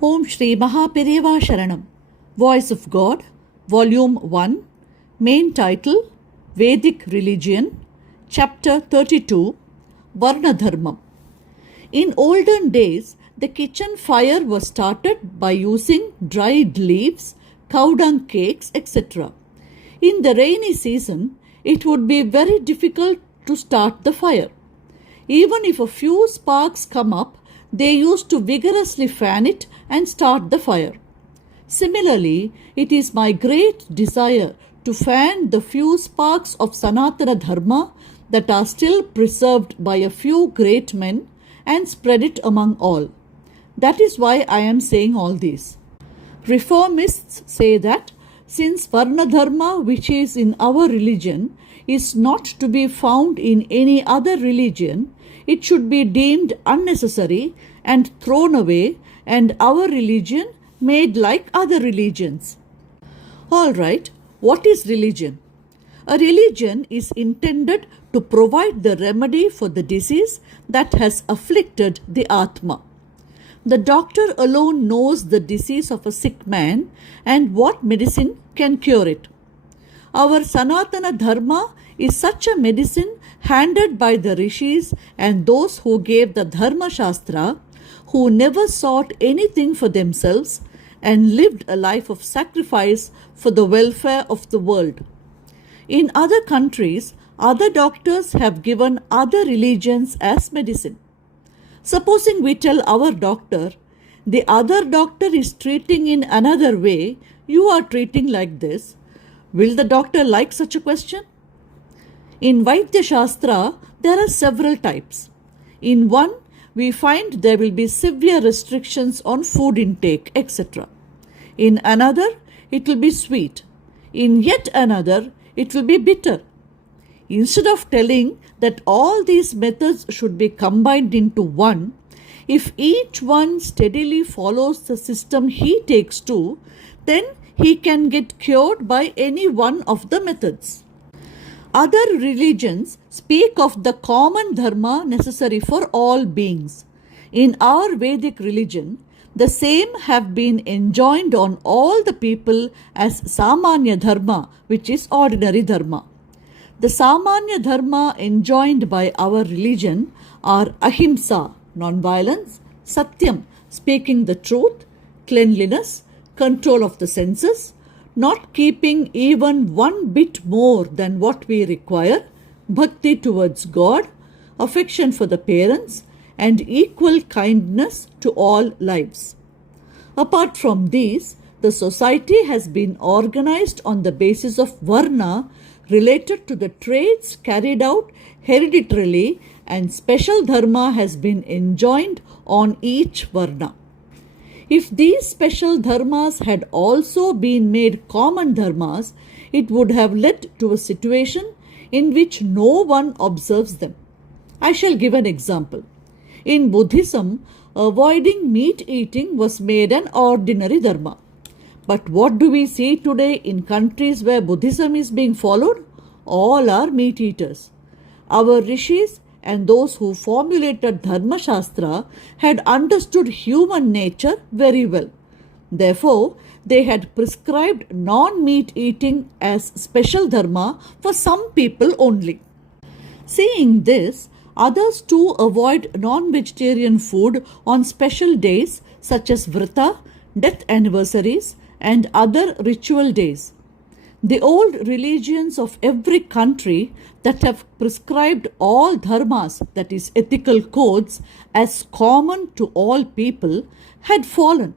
Om Shri Mahaperiva Sharanam. Voice of God, Volume 1, Main Title, Vedic Religion, Chapter 32, Varna Dharmam. In olden days, the kitchen fire was started by using dried leaves, cow dung cakes, etc. In the rainy season, it would be very difficult to start the fire. Even if a few sparks come up, they used to vigorously fan it and start the fire. Similarly, it is my great desire to fan the few sparks of Sanatana Dharma that are still preserved by a few great men and spread it among all. That is why I am saying all this. Reformists say that since Varna Dharma, which is in our religion, is not to be found in any other religion, it should be deemed unnecessary and thrown away, and our religion made like other religions. All right, what is religion? A religion is intended to provide the remedy for the disease that has afflicted the Atma. The doctor alone knows the disease of a sick man and what medicine can cure it. Our Sanatana Dharma is such a medicine handed by the rishis and those who gave the Dharma Shastra, who never sought anything for themselves and lived a life of sacrifice for the welfare of the world. In other countries, other doctors have given other religions as medicine. Supposing we tell our doctor, the other doctor is treating in another way, you are treating like this, will the doctor like such a question? In Vaidya Shastra, there are several types. In one, we find there will be severe restrictions on food intake, etc. In another, it will be sweet. In yet another, it will be bitter. Instead of telling that all these methods should be combined into one, if each one steadily follows the system he takes to, then he can get cured by any one of the methods. Other religions speak of the common dharma necessary for all beings. In our Vedic religion, the same have been enjoined on all the people as Samanya Dharma, which is ordinary dharma. The Samanya Dharma enjoined by our religion are Ahimsa, non-violence, Satyam, speaking the truth, cleanliness, control of the senses, not keeping even one bit more than what we require, bhakti towards God, affection for the parents, and equal kindness to all lives. Apart from these, the society has been organized on the basis of Varna related to the traits carried out hereditarily, and special dharma has been enjoined on each Varna. If these special dharmas had also been made common dharmas, it would have led to a situation in which no one observes them. I shall give an example. In Buddhism, avoiding meat eating was made an ordinary dharma. But what do we see today in countries where Buddhism is being followed? All are meat eaters. Our rishis and those who formulated Dharma Shastra had understood human nature very well. Therefore, they had prescribed non-meat eating as special dharma for some people only. Seeing this, others too avoid non-vegetarian food on special days such as Vrata, death anniversaries, and other ritual days. The old religions of every country that have prescribed all dharmas, that is, ethical codes, as common to all people, had fallen.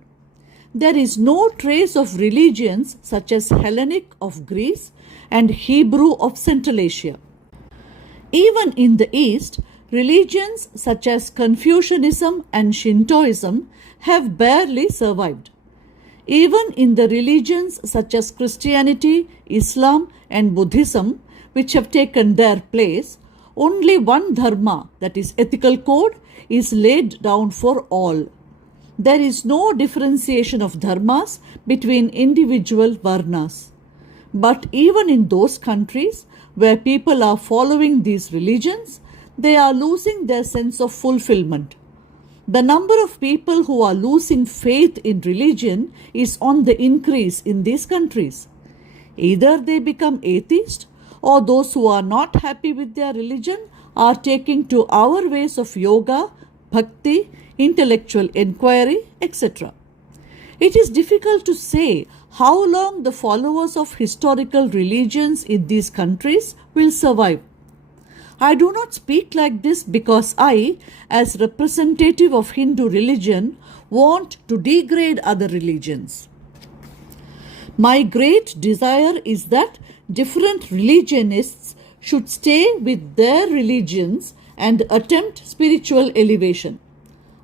There is no trace of religions such as Hellenic of Greece and Hebrew of Central Asia. Even in the East, religions such as Confucianism and Shintoism have barely survived. Even in the religions such as Christianity, Islam, and Buddhism, which have taken their place, only one dharma, that is, ethical code, is laid down for all. There is no differentiation of dharmas between individual varnas. But even in those countries where people are following these religions, they are losing their sense of fulfillment. The number of people who are losing faith in religion is on the increase in these countries. Either they become atheist, or those who are not happy with their religion are taking to our ways of yoga, bhakti, intellectual inquiry, etc. It is difficult to say how long the followers of historical religions in these countries will survive. I do not speak like this because I, as representative of Hindu religion, want to degrade other religions. My great desire is that different religionists should stay with their religions and attempt spiritual elevation.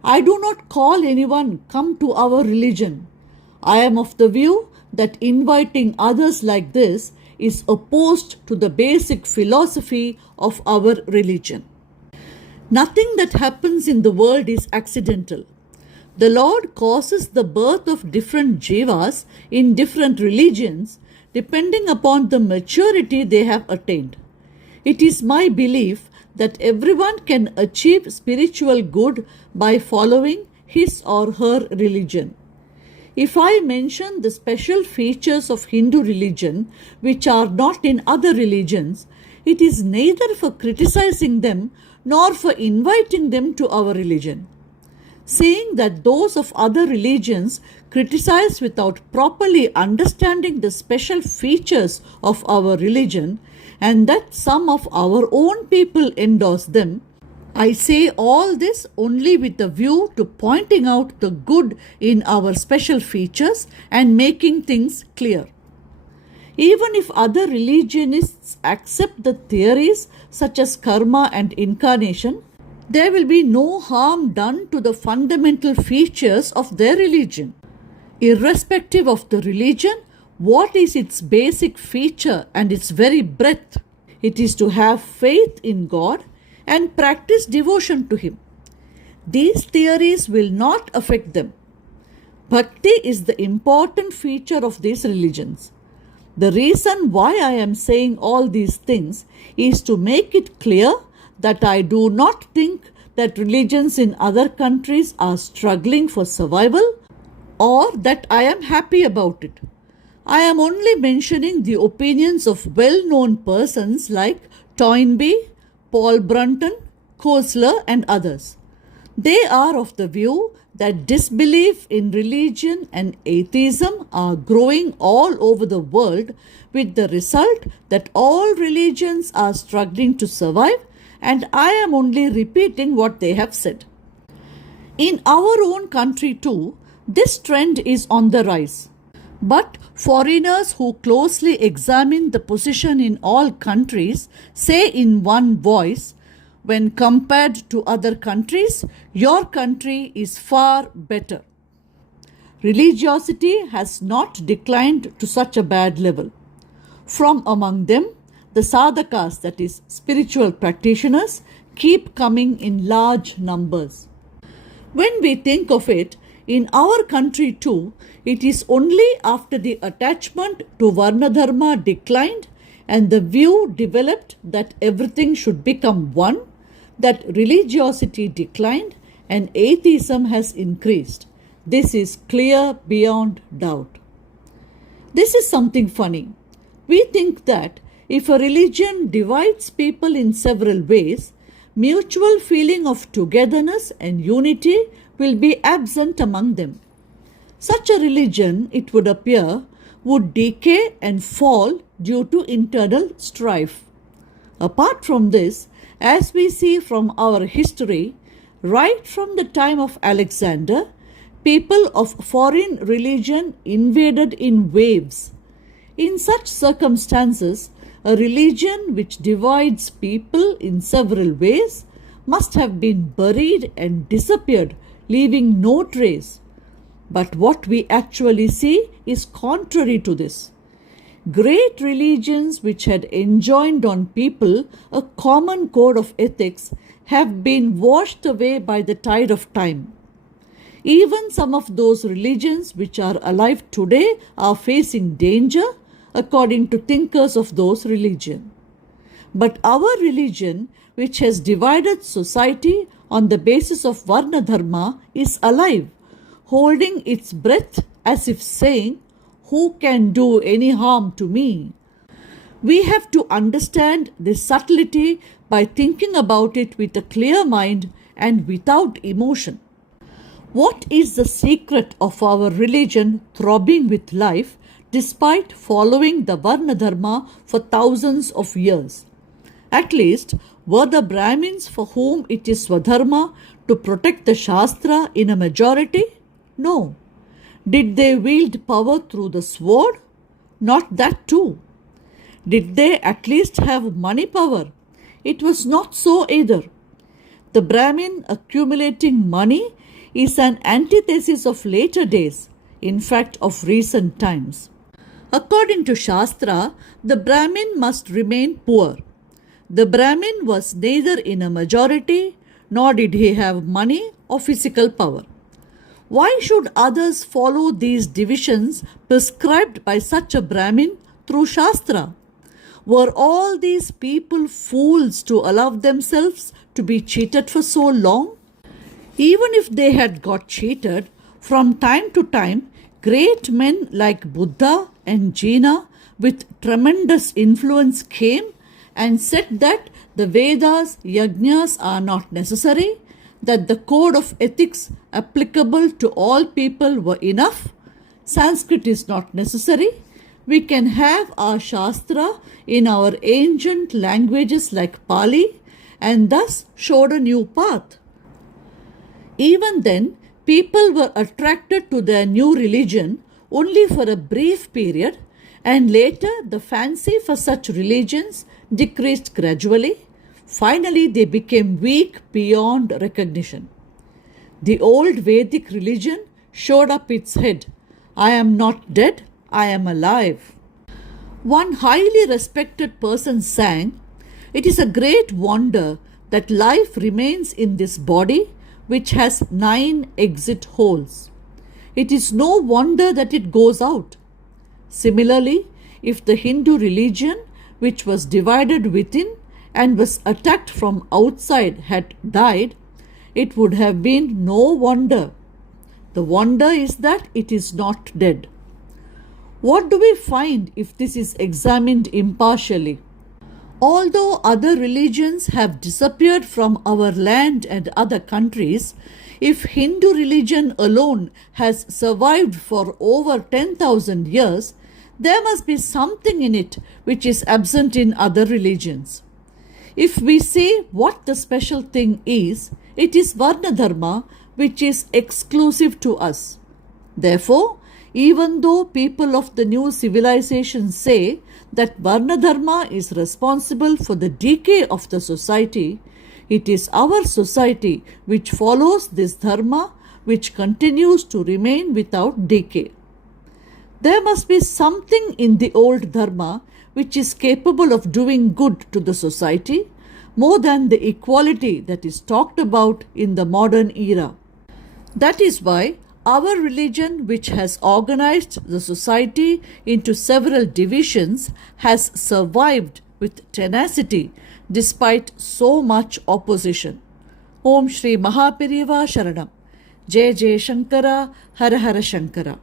I do not call anyone come to our religion. I am of the view that inviting others like this is opposed to the basic philosophy of our religion. Nothing that happens in the world is accidental. The Lord causes the birth of different jivas in different religions depending upon the maturity they have attained. It is my belief that everyone can achieve spiritual good by following his or her religion. If I mention the special features of Hindu religion which are not in other religions, it is neither for criticizing them nor for inviting them to our religion. Saying that those of other religions criticize without properly understanding the special features of our religion and that some of our own people endorse them, I say all this only with a view to pointing out the good in our special features and making things clear. Even if other religionists accept the theories such as karma and incarnation, there will be no harm done to the fundamental features of their religion. Irrespective of the religion, what is its basic feature and its very breadth? It is to have faith in God and practice devotion to Him. These theories will not affect them. Bhakti is the important feature of these religions. The reason why I am saying all these things is to make it clear that I do not think that religions in other countries are struggling for survival or that I am happy about it. I am only mentioning the opinions of well-known persons like Toynbee, Paul Brunton, Koestler and others. They are of the view that disbelief in religion and atheism are growing all over the world with the result that all religions are struggling to survive, and I am only repeating what they have said. In our own country too, this trend is on the rise. But foreigners who closely examine the position in all countries say in one voice, when compared to other countries, your country is far better. Religiosity has not declined to such a bad level. From among them, the sadhakas, that is, spiritual practitioners, keep coming in large numbers. When we think of it, in our country too, it is only after the attachment to Varnadharma declined and the view developed that everything should become one, that religiosity declined and atheism has increased. This is clear beyond doubt. This is something funny. We think that if a religion divides people in several ways, mutual feeling of togetherness and unity will be absent among them. Such a religion, it would appear, would decay and fall due to internal strife. Apart from this, as we see from our history, right from the time of Alexander, people of foreign religion invaded in waves. In such circumstances, a religion which divides people in several ways must have been buried and disappeared, leaving no trace. But what we actually see is contrary to this. Great religions which had enjoined on people a common code of ethics have been washed away by the tide of time. Even some of those religions which are alive today are facing danger, according to thinkers of those religions. But our religion, which has divided society, on the basis of Varna Dharma is alive, holding its breath as if saying, "Who can do any harm to me?" We have to understand this subtlety by thinking about it with a clear mind and without emotion. What is the secret of our religion throbbing with life despite following the Varna Dharma for thousands of years? At least, were the Brahmins for whom it is Swadharma to protect the Shastra in a majority? No. Did they wield power through the sword? Not that too. Did they at least have money power? It was not so either. The Brahmin accumulating money is an antithesis of later days, in fact of recent times. According to Shastra, the Brahmin must remain poor. The Brahmin was neither in a majority nor did he have money or physical power. Why should others follow these divisions prescribed by such a Brahmin through Shastra? Were all these people fools to allow themselves to be cheated for so long? Even if they had got cheated, from time to time, great men like Buddha and Jina with tremendous influence came and said that the Vedas, Yajnas are not necessary, that the code of ethics applicable to all people were enough, Sanskrit is not necessary, we can have our Shastra in our ancient languages like Pali, and thus showed a new path. Even then, people were attracted to their new religion only for a brief period, and later the fancy for such religions decreased gradually. Finally, they became weak beyond recognition. The old Vedic religion showed up its head. I am not dead, I am alive. One highly respected person sang, "It is a great wonder that life remains in this body which has 9 exit holes. It is no wonder that it goes out." Similarly, if the Hindu religion, which was divided within and was attacked from outside, had died, it would have been no wonder. The wonder is that it is not dead. What do we find if this is examined impartially? Although other religions have disappeared from our land and other countries, if Hindu religion alone has survived for over 10,000 years, there must be something in it which is absent in other religions. If we say what the special thing is, it is Varna Dharma which is exclusive to us. Therefore, even though people of the new civilization say that Varna Dharma is responsible for the decay of the society, it is our society which follows this Dharma which continues to remain without decay. There must be something in the old Dharma which is capable of doing good to the society more than the equality that is talked about in the modern era. That is why our religion, which has organized the society into several divisions, has survived with tenacity despite so much opposition. Om Shri Mahaperiva Sharanam. Jai Jai Shankara, Hara Hara Shankara.